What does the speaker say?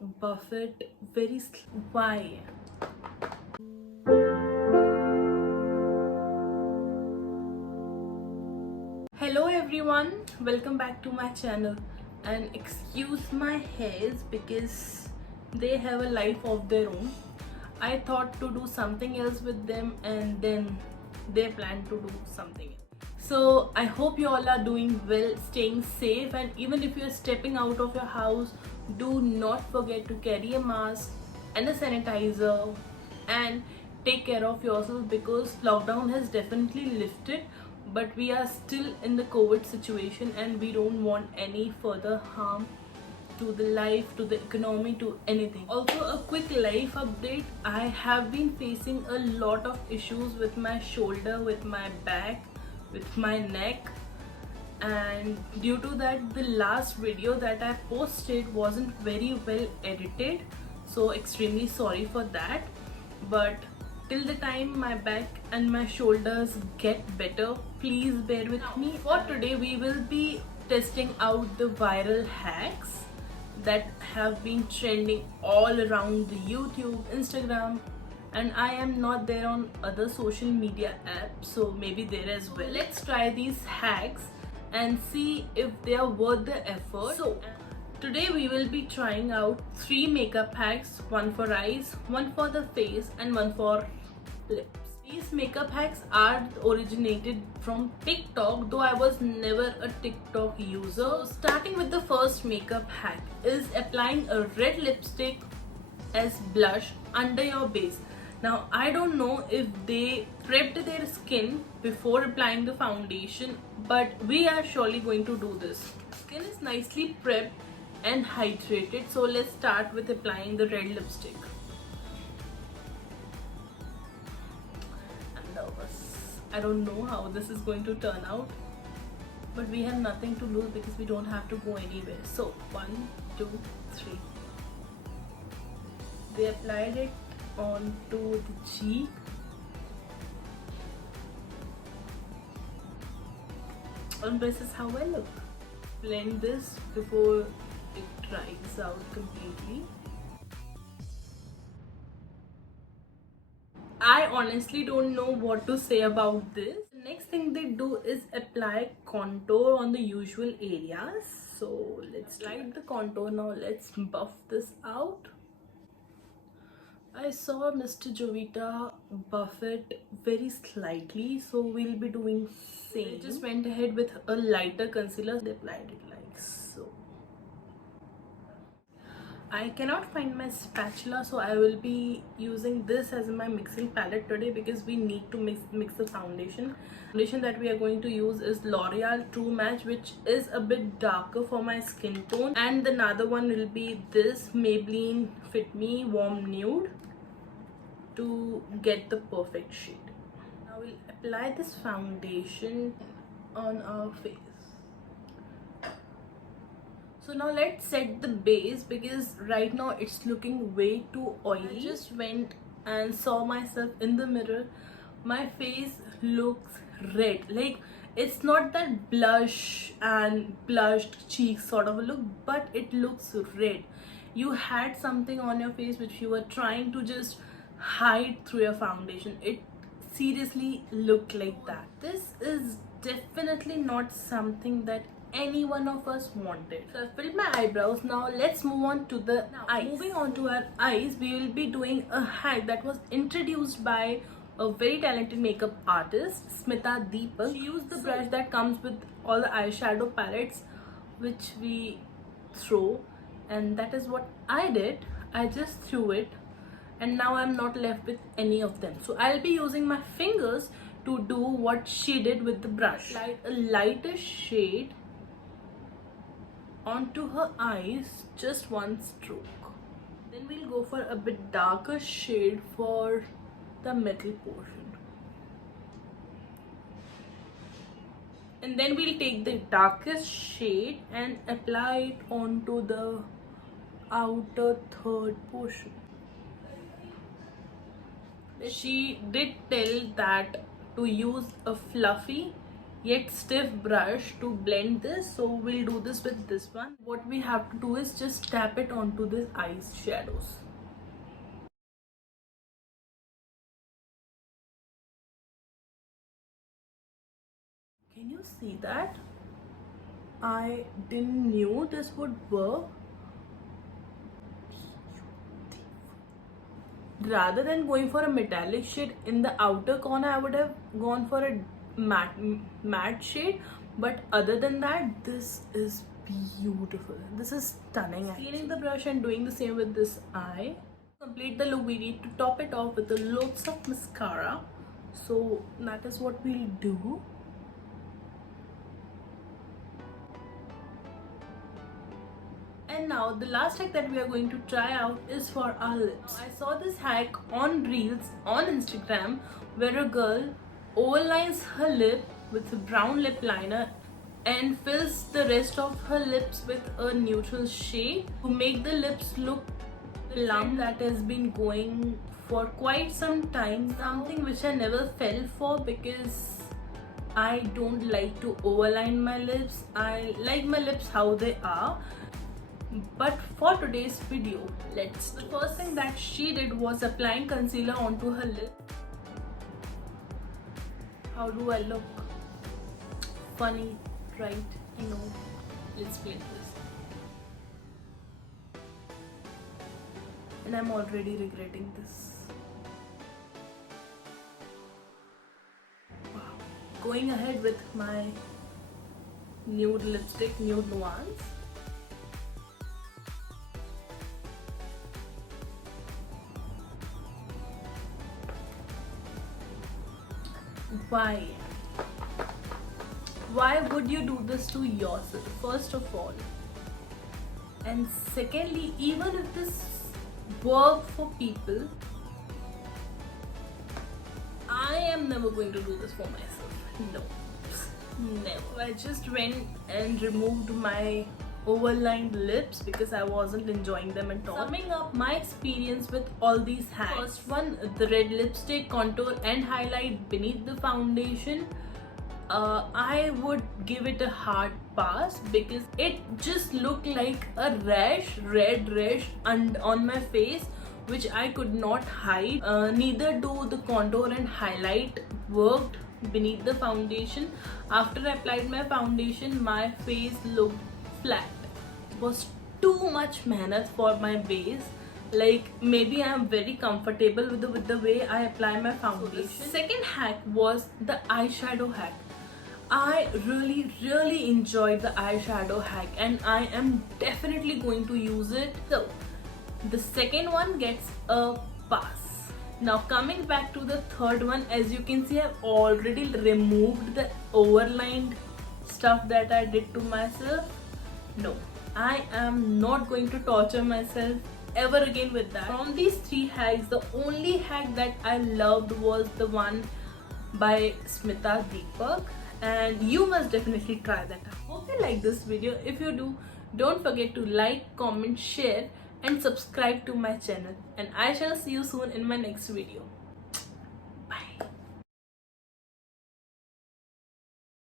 buff it very why. Hello everyone, welcome back to my channel. And excuse my hairs because they have a life of their own. I thought to do something else with them and then they plan to do something else. So I hope you all are doing well, staying safe, and even if you are stepping out of your house, do not forget to carry a mask and a sanitizer and take care of yourself because lockdown has definitely lifted, but we are still in the COVID situation and we don't want any further harm to the life, to the economy, to anything. Also, a quick life update. I have been facing a lot of issues with my shoulder, with my back, with my neck, and due to that the last video that I posted wasn't very well edited, so extremely sorry for that. But till the time my back and my shoulders get better, please bear with me. For today we will be testing out the viral hacks that have been trending all around the YouTube, Instagram, and I am not there on other social media apps, so maybe there as well. Let's try these hacks and see if they are worth the effort. So today we will be trying out 3 makeup hacks, one for eyes, one for the face, and one for lips. These makeup hacks are originated from TikTok, though I was never a TikTok user. So starting with the first makeup hack is applying a red lipstick as blush under your base. Now I don't know if they prepped their skin before applying the foundation, but we are surely going to do this. Skin is nicely prepped and hydrated, so let's start with applying the red lipstick. I'm nervous. I don't know how this is going to turn out, but we have nothing to lose because we don't have to go anywhere. So 1, 2, 3. They applied it onto the cheek. And this is how I look. Blend this before it dries out completely. I honestly don't know what to say about this. The next thing they do is apply contour on the usual areas. So let's try the contour now. Let's buff this out. I saw Mr. Jovita buff it very slightly, so we'll be doing same. I just went ahead with a lighter concealer. They applied it like so. I cannot find my spatula, so I will be using this as my mixing palette today because we need to mix the foundation. The foundation that we are going to use is L'Oreal True Match, which is a bit darker for my skin tone, and another one will be this Maybelline Fit Me Warm Nude to get the perfect shade. Now we'll apply this foundation on our face. So now let's set the base because right now it's looking way too oily. I just went and saw myself in the mirror. My face looks red. Like, it's not that blush and blushed cheeks sort of a look, but it looks red. You had something on your face which you were trying to just hide through your foundation. It seriously looked like that. This is definitely not something that any one of us wanted. So I filled my eyebrows. Now let's move on to the eyes. Moving on to our eyes, we will be doing a hack that was introduced by a very talented makeup artist, Smita Deepak. She used the brush that comes with all the eyeshadow palettes which we throw, and that is what I did. I just threw it and now I'm not left with any of them. So I'll be using my fingers to do what she did with the brush. Light a lighter shade onto her eyes, just one stroke. Then we'll go for a bit darker shade for the middle portion. And then we'll take the darkest shade and apply it onto the outer third portion. She did tell that to use a fluffy yet stiff brush to blend this, so we'll do this with this one. What we have to do is just tap it onto the eyes shadows. Can you see that? I didn't knew this would work. Rather than going for a metallic shade in the outer corner, I would have gone for a matte shade, but other than that, this is beautiful. This is stunning. Cleaning the brush and doing the same with this eye. To complete the look, we need to top it off with loads of mascara, so that is what we'll do. And now the last hack that we are going to try out is for our lips. I saw this hack on Reels on Instagram where a girl overlines her lip with a brown lip liner and fills the rest of her lips with a neutral shade to make the lips look plump. That has been going for quite some time, something which I never fell for because I don't like to overline my lips. I like my lips how they are. But for today's video, the first thing that she did was applying concealer onto her lip. How do I look? Funny, right? I know. Let's play this. And I'm already regretting this. Wow. Going ahead with my nude lipstick, Nude Nuance. Why would you do this to yourself, first of all? And secondly, even if this works for people, I am never going to do this for myself. No, never. I just went and removed my overlined lips because I wasn't enjoying them at all. Summing up my experience with all these hacks. First one, the red lipstick, contour and highlight beneath the foundation. I would give it a hard pass because it just looked like a red rash on my face, which I could not hide. Neither do the contour and highlight worked beneath the foundation. After I applied my foundation, my face looked flat. It was too much mehnat for my base. Like, maybe I am very comfortable with the way I apply my foundation. So the second hack was the eyeshadow hack. I really enjoyed the eyeshadow hack and I am definitely going to use it. So the second one gets a pass. Now coming back to the third one, as you can see, I've already removed the overlined stuff that I did to myself. No, I am not going to torture myself ever again with that. From these three hacks, the only hack that I loved was the one by Smita Deepak, and you must definitely try that out. Hope you like this video. If you do, don't forget to like, comment, share and subscribe to my channel, and I shall see you soon in my next video.